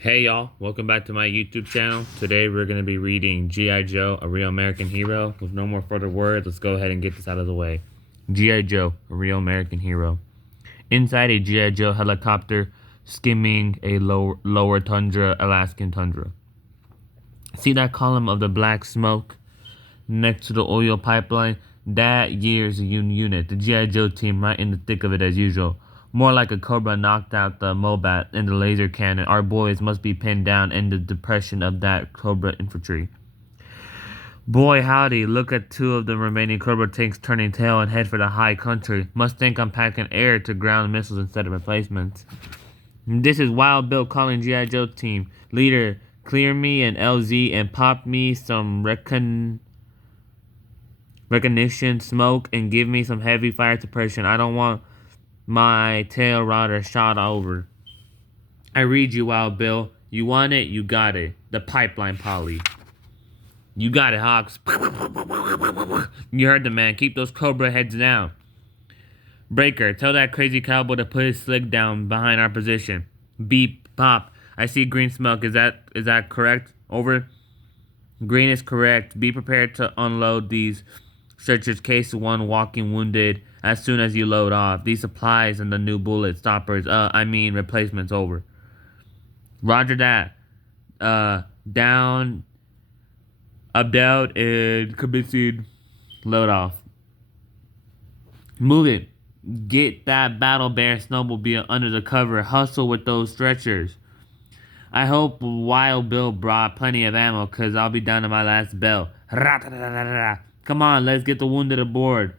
Hey y'all, welcome back to my YouTube channel. Today we're going to be reading G.I Joe, a real American hero. With no more further words, let's go ahead and get this out of the way. G.I Joe, a real American hero. Inside a G.I Joe helicopter skimming a lower tundra, Alaskan tundra. See that column of the black smoke next to the oil pipeline? That year's unit, the G.I Joe team, right in the thick of it as usual. More like a cobra knocked out the Mobat and the laser cannon. Our boys must be pinned down in the depression of that cobra infantry. Boy howdy, look at two of the remaining cobra tanks turning tail and head for the high country. Must think I'm packing air to ground missiles instead of replacements. This is Wild Bill calling G.I Joe team. Leader, clear me and LZ and pop me some recognition smoke and give me some heavy fire suppression. I don't want my tail rotor shot over. I read you, Wild Bill. You want it, you got it. The pipeline poly. You got it, Hawks. You heard the man. Keep those cobra heads down. Breaker, tell that crazy cowboy to put his slick down behind our position. Beep, pop. I see green smoke. Is that correct? Over. Green is correct. Be prepared to unload these stretchers. Case 1 walking wounded as soon as you load off. These supplies and the new bullet stoppers. Replacements over. Roger that. Down. About and commencing load off. Move it. Get that battle bear snowmobile under the cover. Hustle with those stretchers. I hope Wild Bill brought plenty of ammo, cause I'll be down to my last bell. Come on, let's get the wounded aboard,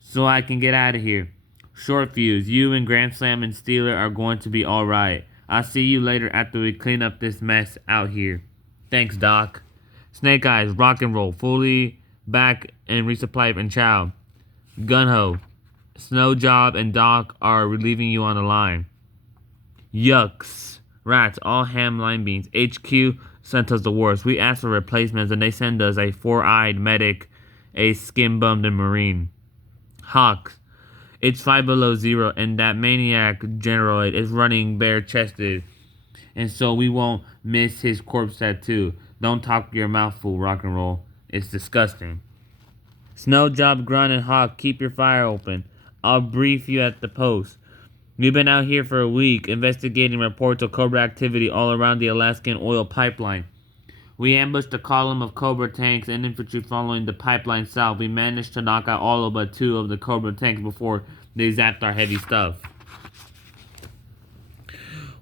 so I can get out of here. Short fuse, you and Grand Slam and Steeler are going to be alright. I'll see you later after we clean up this mess out here. Thanks, Doc. Snake Eyes, rock and roll, fully back and resupply and chow. Gunho, Snow Job and Doc are relieving you on the line. Yucks. Rats, all ham lime beans. HQ sent us the worst. We asked for replacements and they send us a four-eyed medic, a skin-bummed and marine. Hawks, it's 5 below zero and that maniac generaloid is running bare-chested. And so we won't miss his corpse tattoo. Don't talk your mouth full, rock and roll. It's disgusting. Snow Job, Grunt, and Hawk, keep your fire open. I'll brief you at the post. We've been out here for a week, investigating reports of Cobra activity all around the Alaskan oil pipeline. We ambushed a column of Cobra tanks and infantry following the pipeline south. We managed to knock out all but 2 of the Cobra tanks before they zapped our heavy stuff.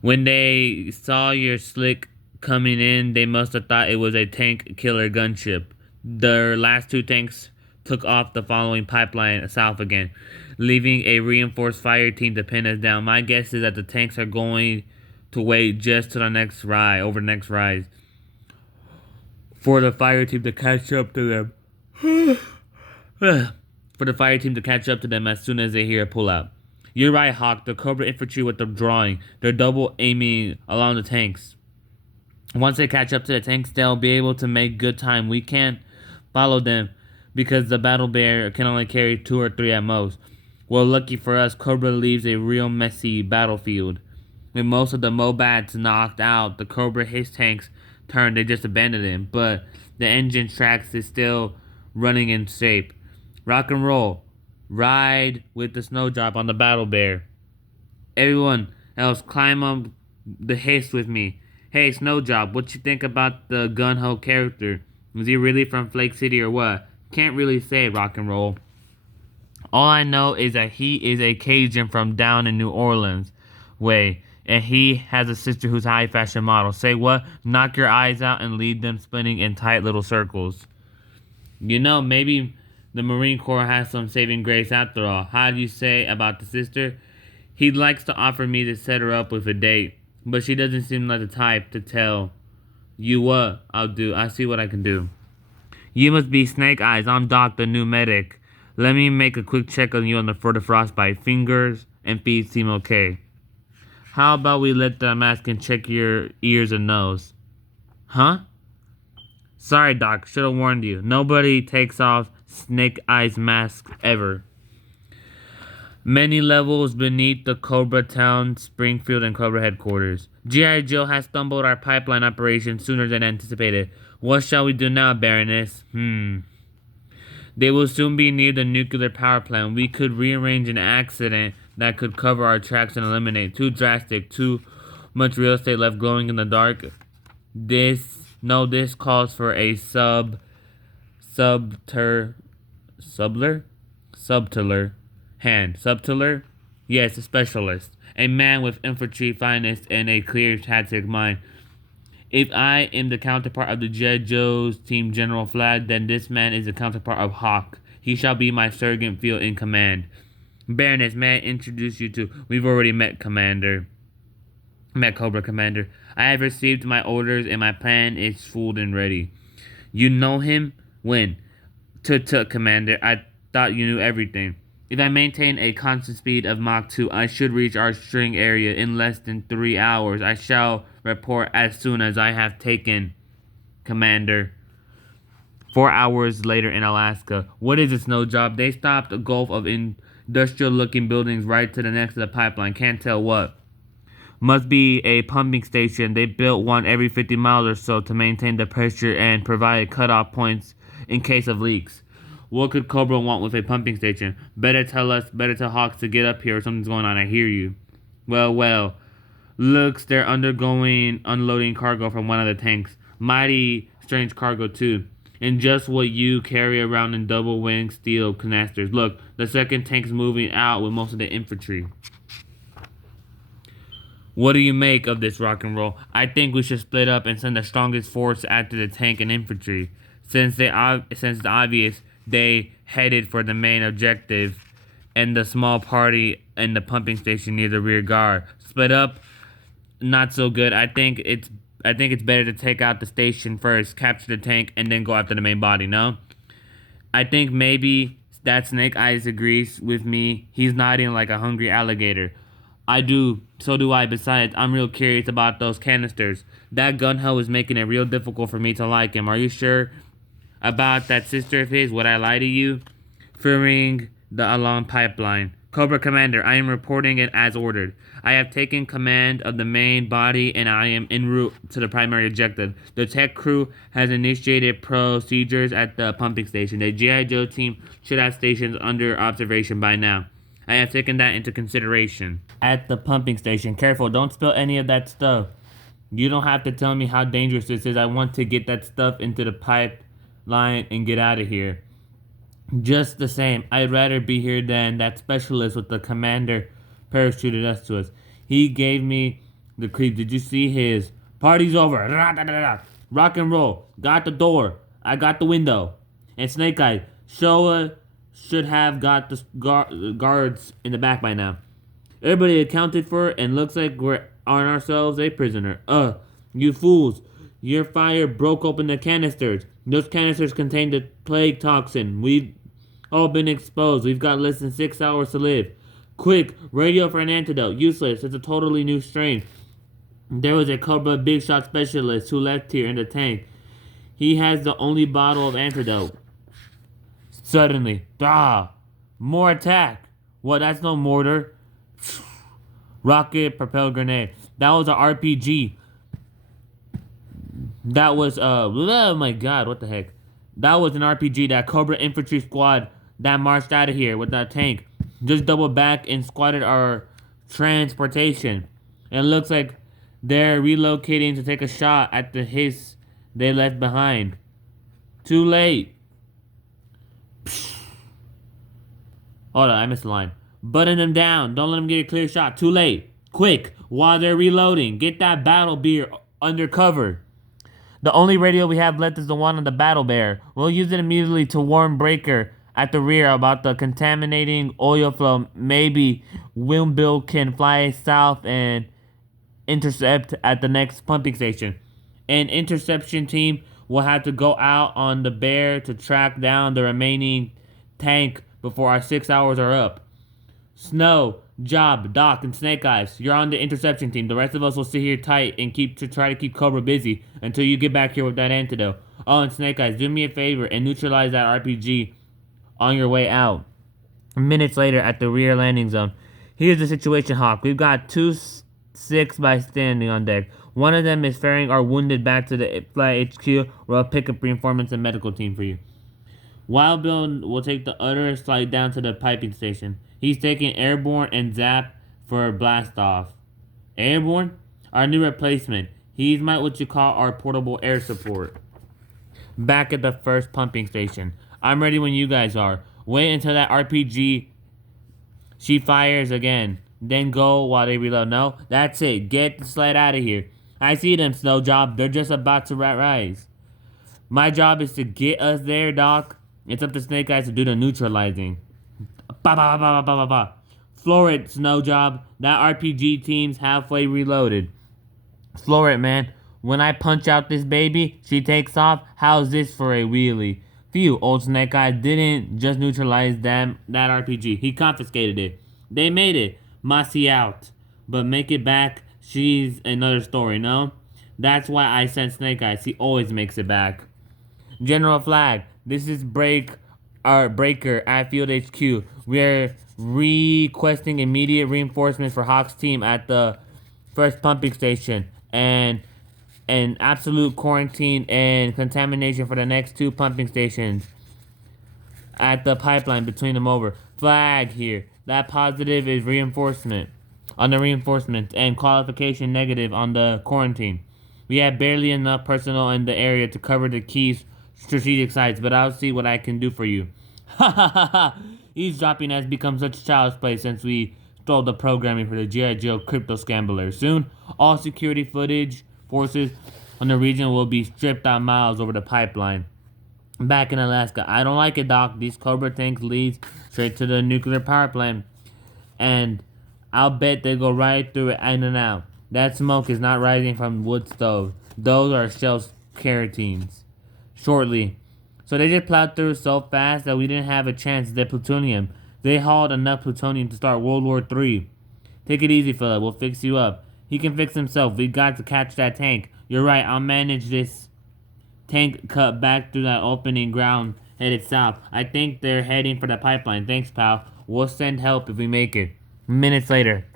When they saw your slick coming in, they must have thought it was a tank killer gunship. Their last 2 tanks took off the following pipeline south again, leaving a reinforced fire team to pin us down. My guess is that the tanks are going to wait just to the next rise, for the fire team to catch up to them. For the fire team to catch up to them as soon as they hear a pullout. You're right, Hawk. The Cobra infantry with the drawing. They're double aiming along the tanks. Once they catch up to the tanks, they'll be able to make good time. We can't follow them because the battle bear can only carry 2 or 3 at most. Well, lucky for us, Cobra leaves a real messy battlefield. With most of the Mobats knocked out, the Cobra, his tanks turned, they just abandoned him. But the engine tracks is still running in shape. Rock and roll. Ride with the Snow Job on the battle bear. Everyone else climb up the haste with me. Hey, Snow Job, what you think about the gun-ho character? Is he really from Flake City or what? Can't really say, rock and roll. All I know is that he is a Cajun from down in New Orleans way, and he has a sister who's a high fashion model. Say what? Knock your eyes out and lead them spinning in tight little circles. You know, maybe the Marine Corps has some saving grace after all. How do you say about the sister? He likes to offer me to set her up with a date, but she doesn't seem like the type to tell you what I'll do. I see what I can do. You must be Snake Eyes. I'm Doc, the new medic. Let me make a quick check on you for the frostbite. Fingers and feet seem okay. How about we let the mask and check your ears and nose? Huh? Sorry, Doc. Should have warned you. Nobody takes off Snake Eyes masks ever. Many levels beneath the Cobra Town, Springfield, and Cobra headquarters. G.I. Joe has stumbled our pipeline operation sooner than anticipated. What shall we do now, Baroness? They will soon be near the nuclear power plant. We could rearrange an accident that could cover our tracks and eliminate. Too drastic, too much real estate left glowing in the dark. This calls for a subtler, subtler, yes, a specialist, a man with infantry finest and a clear tactic mind. If I am the counterpart of the G.I. Joe's Team General Flag, then this man is the counterpart of Hawk. He shall be my sergeant field in command. Baroness, may I introduce you to... We've already met, Commander. Met Cobra Commander. I have received my orders and my plan is full and ready. You know him? When? Tut, Commander. I thought you knew everything. If I maintain a constant speed of Mach 2, I should reach our string area in less than 3 hours. I shall report as soon as I have taken, Commander. 4 hours later in Alaska. What is a snow job? They stopped a gulf of industrial-looking buildings right to the next of the pipeline. Can't tell what. Must be a pumping station. They built one every 50 miles or so to maintain the pressure and provide cutoff points in case of leaks. What could Cobra want with a pumping station? Better tell Hawks to get up here or something's going on. I hear you. Well. Looks, they're unloading cargo from one of the tanks. Mighty strange cargo, too. And just what you carry around in double-winged steel canisters. Look, the second tank's moving out with most of the infantry. What do you make of this rock and roll? I think we should split up and send the strongest force after the tank and infantry. Since it's obvious they headed for the main objective and the small party and the pumping station near the rear guard. Split up, not so good. I think it's better to take out the station first, capture the tank, and then go after the main body, no? I think maybe that Snake Eyes agrees with me. He's nodding like a hungry alligator. I do. So do I. Besides, I'm real curious about those canisters. That gun hell is making it real difficult for me to like him. Are you sure about that sister of his? Would I lie to you? Fearing the along pipeline. Cobra Commander, I am reporting it as ordered. I have taken command of the main body and I am en route to the primary objective. The tech crew has initiated procedures at the pumping station. The G.I. Joe team should have stations under observation by now. I have taken that into consideration. At the pumping station. Careful, don't spill any of that stuff. You don't have to tell me how dangerous this is. I want to get that stuff into the pipeline and get out of here. Just the same, I'd rather be here than that specialist with the commander parachuted us to us. He gave me the creep. Did you see his? Party's over. Rock and roll. Got the door. I got the window. And Snake Eye, Showa should have got the guards in the back by now. Everybody accounted for, and looks like we're on ourselves a prisoner. You fools. Your fire broke open the canisters. Those canisters contain the plague toxin. We've all been exposed. We've got less than 6 hours to live. Quick, radio for an antidote. Useless. It's a totally new strain. There was a Cobra big shot specialist who left here in the tank. He has the only bottle of antidote. Suddenly, more attack. What? That's no mortar. Rocket propelled grenade. That was an RPG. That was oh my god, what the heck? That was an RPG. That Cobra infantry squad that marched out of here with that tank just doubled back and squatted our transportation. It looks like they're relocating to take a shot at the hiss they left behind. Too late. Hold on, I missed the line. Button them down. Don't let them get a clear shot. Too late. Quick, while they're reloading, get that battle beer under cover. The only radio we have left is the one on the Battle Bear. We'll use it immediately to warn Breaker at the rear about the contaminating oil flow. Maybe Wimbill can fly south and intercept at the next pumping station. An interception team will have to go out on the Bear to track down the remaining tank before our 6 hours are up. Snow, Job, Doc, and Snake Eyes, you're on the interception team. The rest of us will sit here tight and try to keep Cobra busy until you get back here with that antidote. Oh, and Snake Eyes, do me a favor and neutralize that RPG on your way out. Minutes later, at the rear landing zone. Here's the situation, Hawk. We've got two 6 by standing on deck. One of them is ferrying our wounded back to the flight HQ, where I'll pick up reinforcements and medical team for you. Wild Bill will take the other flight down to the piping station. He's taking Airborne and Zap for a blast off. Airborne? Our new replacement. He's what you call our portable air support. Back at the first pumping station. I'm ready when you guys are. Wait until that RPG she fires again. Then go while they reload. No, that's it. Get the sled out of here. I see them, Snow Job. They're just about to rise. My job is to get us there, Doc. It's up to Snake Eyes to do the neutralizing. Ba ba ba ba ba ba ba. Floor it, Snow Job. That RPG team's halfway reloaded. Floor it, man. When I punch out this baby, she takes off. How's this for a wheelie? Phew, old Snake Eyes didn't just neutralize that RPG. He confiscated it. They made it. Mossy out. But make it back, she's another story, no? That's why I sent Snake Eyes. He always makes it back. General Flag, this is Breaker at Field HQ. We're requesting immediate reinforcements for Hawk's team at the first pumping station and an absolute quarantine and contamination for the next 2 pumping stations at the pipeline between them over. Flag here. That positive is reinforcement on the reinforcement and qualification negative on the quarantine. We have barely enough personnel in the area to cover the key strategic sites, but I'll see what I can do for you. Ha ha ha ha! Eavesdropping has become such child's play since we stole the programming for the G.I Joe crypto scamblers. Soon, all security footage forces on the region will be stripped out miles over the pipeline. Back in Alaska, I don't like it, Doc. These Cobra tanks lead straight to the nuclear power plant, and I'll bet they go right through it in and out. That smoke is not rising from wood stoves. Those are shell keratines. Shortly. So they just plowed through so fast that we didn't have a chance to get plutonium. They hauled enough plutonium to start World War III. Take it easy, fella. We'll fix you up. He can fix himself. We got to catch that tank. You're right. I'll manage this tank cut back through that opening ground headed south. I think they're heading for the pipeline. Thanks, pal. We'll send help if we make it. Minutes later.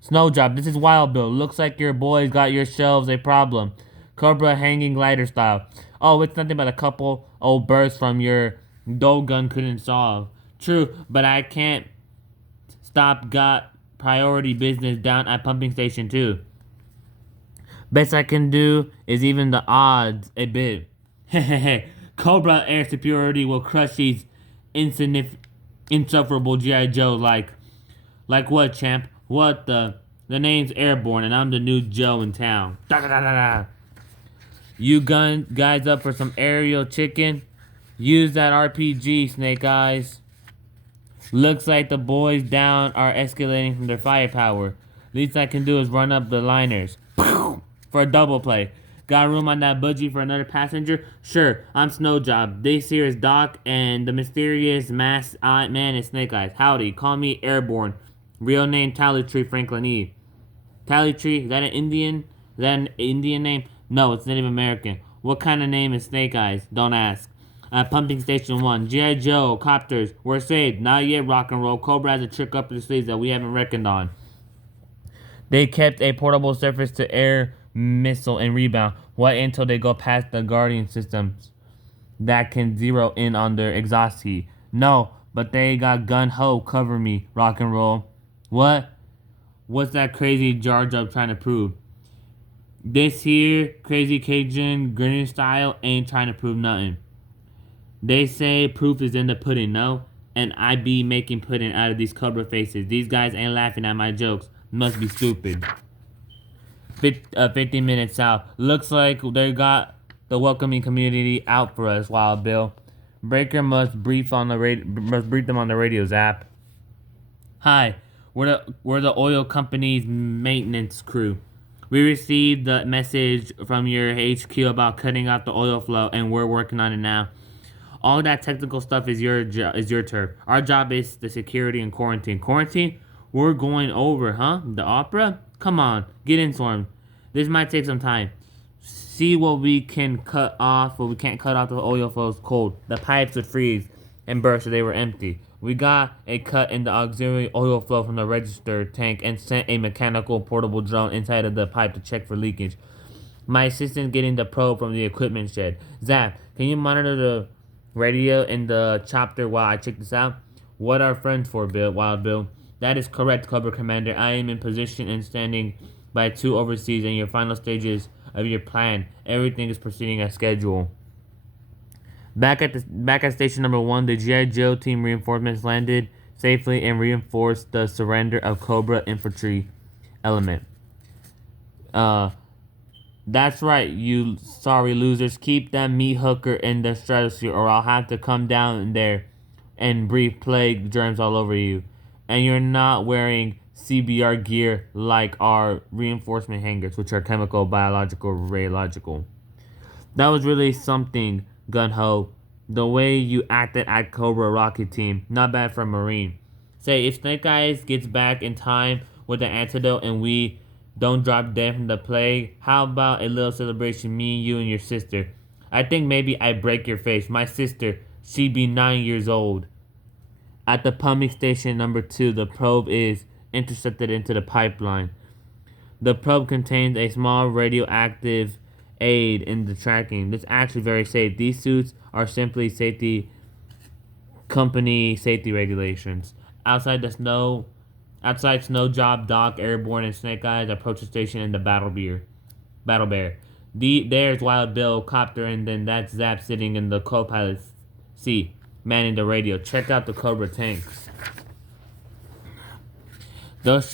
Snow Job, this is Wild Bill. Looks like your boys got yourselves a problem. Cobra hanging glider style. Oh, it's nothing but a couple old bursts from your dough gun couldn't solve. True, but I can't stop. Got priority business down at pumping station too. Best I can do is even the odds a bit. Hehehe. Cobra air superiority will crush these insufferable G.I Joe like what, champ? What the? The name's Airborne, and I'm the new Joe in town. Da da da da da. You guys up for some aerial chicken? Use that RPG, Snake Eyes. Looks like the boys down are escalating from their firepower. Least I can do is run up the liners. For a double play. Got room on that budgie for another passenger? Sure, I'm Snow Job. This here is Doc, and the mysterious masked man is Snake Eyes. Howdy, call me Airborne. Real name Tally Tree Franklin E. Tally Tree, is that an Indian? Is that an Indian name? No, it's Native American. What kind of name is Snake Eyes? Don't ask. Pumping Station 1. G.I. Joe, copters. We're saved. Not yet, rock and roll. Cobra has a trick up their sleeves that we haven't reckoned on. They kept a portable surface to air missile and rebound. What until they go past the Guardian systems that can zero in on their exhaust heat? No, but they got gun ho. Cover me, rock and roll. What? What's that crazy Jar Jar trying to prove? This here crazy Cajun grinning style ain't trying to prove nothing. They say proof is in the pudding, no? And I be making pudding out of these Cobra faces. These guys ain't laughing at my jokes. Must be stupid. 15 minutes out. Looks like they got the welcoming community out for us, Wild Bill. Breaker must brief them on the radio's app. Hi, we're the oil company's maintenance crew. We received the message from your HQ about cutting out the oil flow, and we're working on it now. All that technical stuff is your turf. Our job is the security and quarantine. Quarantine? We're going over, huh? The opera? Come on, get informed. This might take some time. See what we can cut off, what we can't cut off. The oil flow's cold. The pipes would freeze, and burst so they were empty. We got a cut in the auxiliary oil flow from the register tank and sent a mechanical portable drone inside of the pipe to check for leakage. My assistant getting the probe from the equipment shed. Zap, can you monitor the radio in the chopper while I check this out? What are friends for, Bill? Wild Bill. That is correct, Cobra Commander. I am in position and standing by 2 overseas in your final stages of your plan. Everything is proceeding as scheduled. Back at station number 1, the G.I Joe team reinforcements landed safely and reinforced the surrender of Cobra infantry element. That's right, you sorry losers. Keep that meat hooker in the stratosphere or I'll have to come down there and breathe plague germs all over you. And you're not wearing CBR gear like our reinforcement hangers, which are chemical, biological, radiological. That was really something, Gun-Ho. The way you acted at Cobra Rocket Team. Not bad for a Marine. Say, if Snake Eyes gets back in time with the antidote and we don't drop dead from the plague, how about a little celebration, me, you, and your sister? I think maybe I break your face. My sister, she be 9 years old. At the pumping station number 2, the probe is intercepted into the pipeline. The probe contains a small radioactive aid in the tracking. This is actually very safe. These suits are simply company safety regulations. Outside Snow Job, Doc, Airborne, and Snake Eyes approach the station in the Battle Bear. There's Wild Bill Copter, and then that's Zap sitting in the co-pilot's seat, manning the radio. Check out the Cobra tanks. Those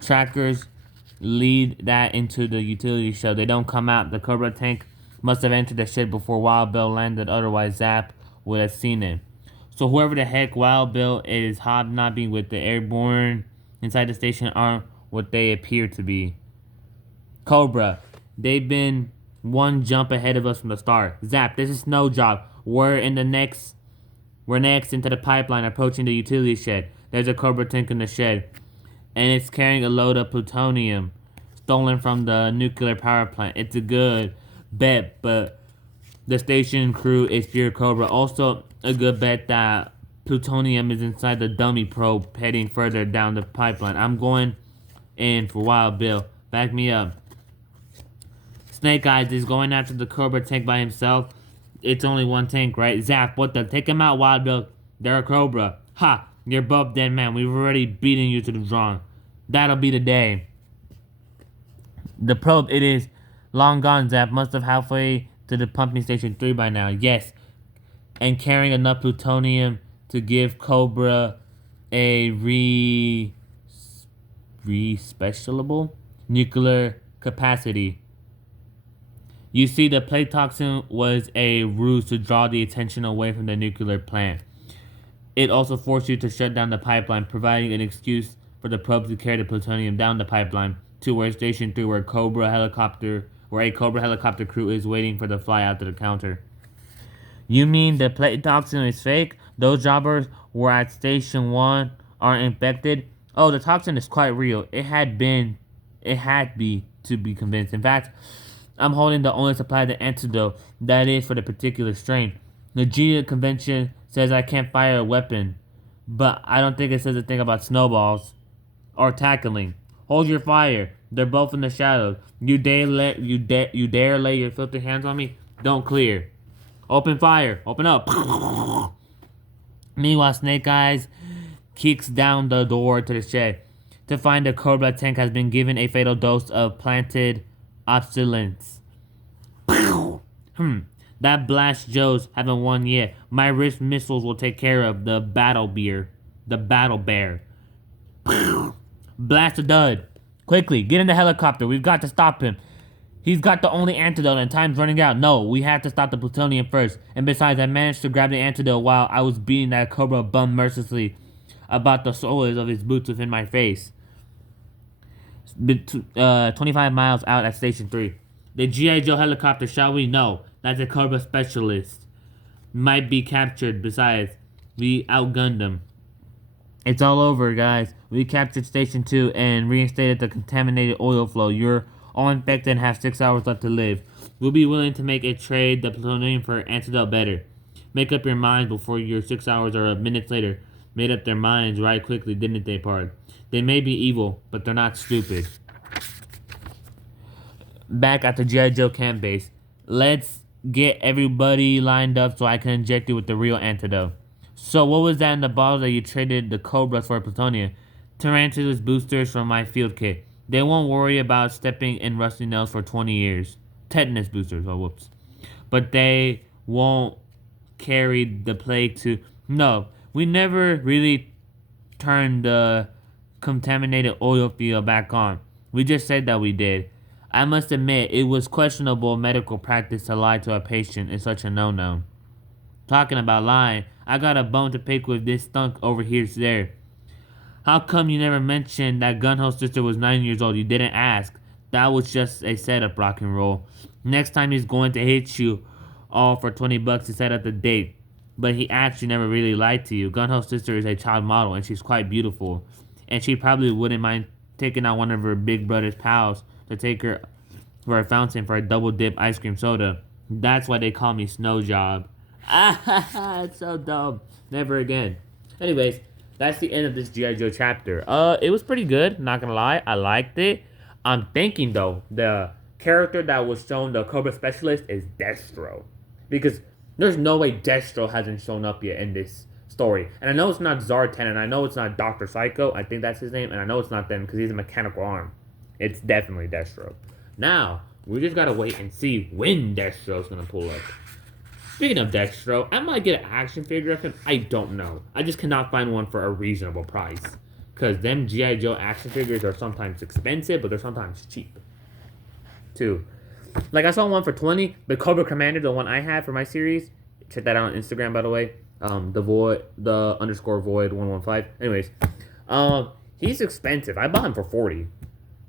trackers lead that into the utility shell. They don't come out. The Cobra tank must have entered the shed before Wild Bill landed, otherwise Zap would have seen it. So whoever the heck Wild Bill is hobnobbing with the airborne inside the station aren't what they appear to be. Cobra, they've been one jump ahead of us from the start. Zap, this is Snow Job. We're next into the pipeline, approaching the utility shed. There's a Cobra tank in the shed, and it's carrying a load of plutonium stolen from the nuclear power plant. It's a good bet, but the station crew is pure Cobra. Also, a good bet that plutonium is inside the dummy probe heading further down the pipeline. I'm going in for Wild Bill. Back me up. Snake Eyes is going after the Cobra tank by himself. It's only one tank, right? Zap, what the? Take him out, Wild Bill. They're a Cobra. Ha! You're both dead, man. We've already beaten you to the draw. That'll be the day. The probe, it is long gone, Zap. Must have halfway to the pumping station 3 by now. Yes. And carrying enough plutonium to give Cobra a specialable nuclear capacity. You see, the plague toxin was a ruse to draw the attention away from the nuclear plant. It also forced you to shut down the pipeline, providing an excuse for the probe to carry the plutonium down the pipeline to where Station 3, where a Cobra helicopter crew is waiting for the fly out to the counter. You mean the plague toxin is fake? Those jobbers were at Station 1 aren't infected? Oh, the toxin is quite real. It had to be convinced. In fact, I'm holding the only supply of the antidote that is for the particular strain. The Geneva Convention says I can't fire a weapon, but I don't think it says a thing about snowballs or tackling. Hold your fire. They're both in the shadows. You dare lay your filthy hands on me? Don't clear. Open fire. Open up. Meanwhile, Snake Eyes kicks down the door to the shed to find the Cobra tank has been given a fatal dose of planted obsolence. That blast Joes haven't won yet. My wrist missiles will take care of the battle bear. Blast a dud. Quickly, get in the helicopter. We've got to stop him. He's got the only antidote and time's running out. No, we have to stop the plutonium first. And besides, I managed to grab the antidote while I was beating that Cobra bum mercilessly about the soles of his boots within my face. 25 miles out at Station 3. The G.I Joe helicopter, shall we? No, that's a Cobra specialist. Might be captured. Besides, we outgunned him. It's all over, guys. We captured Station 2 and reinstated the contaminated oil flow. You're all infected and have 6 hours left to live. We'll be willing to make a trade the plutonium for antidote better. Make up your minds before your 6 hours or minutes later. Made up their minds right quickly, didn't they, Pard? They may be evil, but they're not stupid. Back at the G.I Joe camp base. Let's get everybody lined up so I can inject you with the real antidote. So what was that in the bottle that you traded the Cobras for Plutonium? Tarantulas boosters from my field kit. They won't worry about stepping in rusty nails for 20 years. Tetanus boosters, oh whoops. But they won't carry the plague to... No, we never really turned the contaminated oil field back on. We just said that we did. I must admit, it was questionable medical practice to lie to a patient. It's such a no-no. Talking about lying, I got a bone to pick with this stunk over here there. How come you never mentioned that Gunho's sister was 9 years old? You didn't ask. That was just a setup, rock and roll. Next time he's going to hit you all for $20 to set up the date. But he actually never really lied to you. Gunho's sister is a child model and she's quite beautiful. And she probably wouldn't mind taking out one of her big brother's pals to take her for a fountain for a double dip ice cream soda. That's why they call me Snow Job. Ah, it's so dumb. Never again. Anyways, that's the end of this G.I. Joe chapter. It was pretty good, not gonna lie. I liked it. I'm thinking, though, the character that was shown, the Cobra Specialist, is Destro. Because there's no way Destro hasn't shown up yet in this story. And I know it's not Zartan, and I know it's not Dr. Psycho. I think that's his name. And I know it's not them because he's a mechanical arm. It's definitely Destro. Now, we just gotta wait and see when Destro's gonna pull up. Speaking of Destro, I might get an action figure of him. I don't know. I just cannot find one for a reasonable price. Because them G.I. Joe action figures are sometimes expensive, but they're sometimes cheap. Too. Like, I saw one for 20, but Cobra Commander, the one I have for my series. Check that out on Instagram, by the way. The underscore void 115. Anyways, he's expensive. I bought him for 40.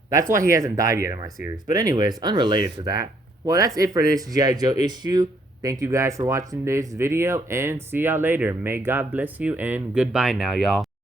That's why he hasn't died yet in my series. But anyways, unrelated to that. Well, that's it for this G.I. Joe issue. Thank you guys for watching this video, and see y'all later. May God bless you, and goodbye now, y'all.